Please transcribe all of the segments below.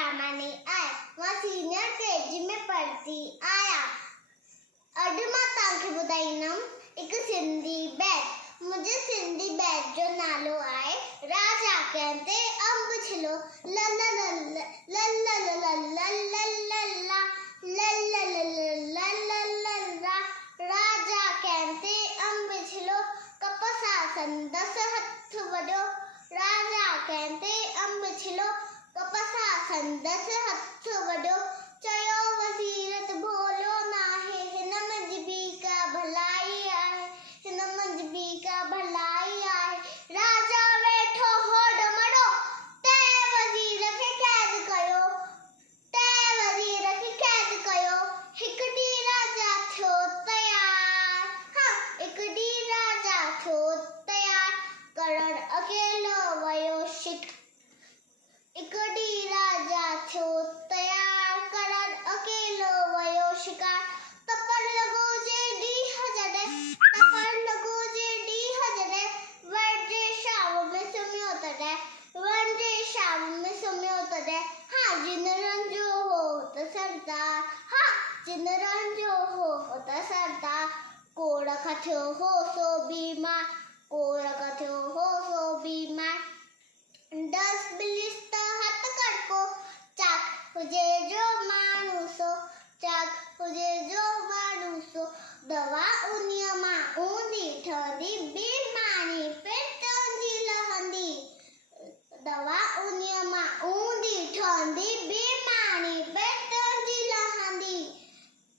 रामाने आए मां सीनियर केजी में पढ़ती आया। अॼु मां तव्हांखे ॿुधाईंदमि हिकु सिंधी बैत। मुंहिंजे सिंधी बैत जो नालो आहे राजा कंहिं ते अंब छिलो लल लल लल लल राजा कंहिं ते अंब छिलो कपसा संदस हथ वॾो। राजा कंहिं ते अंब छिलो कपसा संदस हथ वॾो। चयो वज़ीर त भोलो नाहे हिन मंझि बि का भलाई आहे, हिन मंझि बि का भलाई आहे। राजा वेठो होॾ मॾो तंहिं वज़ीर खे क़ैद कयो, तंहिं वज़ीर खे क़ैद कयो। हिकु ॾींहुं राजा थियो तयार, हिकु ॾींहुं राजा थियो तयार करण अकेलो वयो शिकार। हिकु ॾींहुं राजा थियो तयार करण अकेलो वयो शिकार। तपण लॻो जे ॾींहं जॾहिं, तपण लॻो जे ॾींहं जॾहिं वण जे छांव में सुम्हियो तॾहिं, वण जे छांव में सुम्हियो तॾहिं। जिनरनि जो हो त सरदार, जिनरनि जो हो त सरदार। कोड़ खां थियो हो सो बीमार, कोड़ खां थियो हो सो बीमार। 10 बिलिस त हथ कड़को चाक हुजे जो माण्हू सो, चाक हुजे जो माण्हू सो। दवा उन्हीअ मां ऊंधी ठहंदी बीमारी पेटनि जी लहंदी। दवा उन्हीअ मां ऊंधी ठहंदी बीमारी पेटनि जी लहंदी।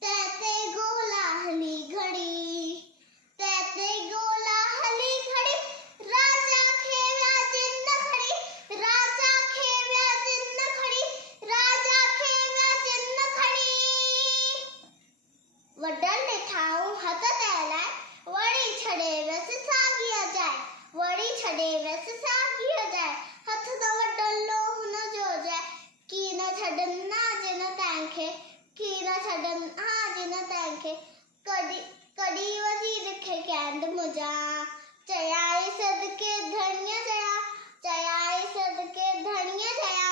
तैते ॻोल्हा हली घड़ी, तैते ॻोल्हा हली घड़ी। राजा खे व्याजि न खड़ी, राजा खे व्याजि न खड़ी, राजा खे व्याजि न खड़ी। वॾनि ॾिठाऊं हथ तैलाए वरी छॾे वियसि साॻीअ जाइ, वरी छॾे वियसि साॻीअ जाइ। हथ त वॾनि लो हुनजो जाइ, की न छॾनि जिन तंहिंखे, की न छॾनि जिन तंहिंखे। कॾहिं वज़ीर खे कैद मुंझा, चयाई सदके धन्य जया, चयाई सदके धन्य जया।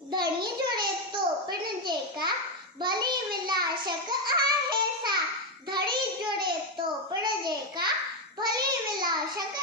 धणी जुड़े तो पिण जेका भली विलाशक आहे सा, धड़ी जुड़े तो पिण जेका भली विलाशक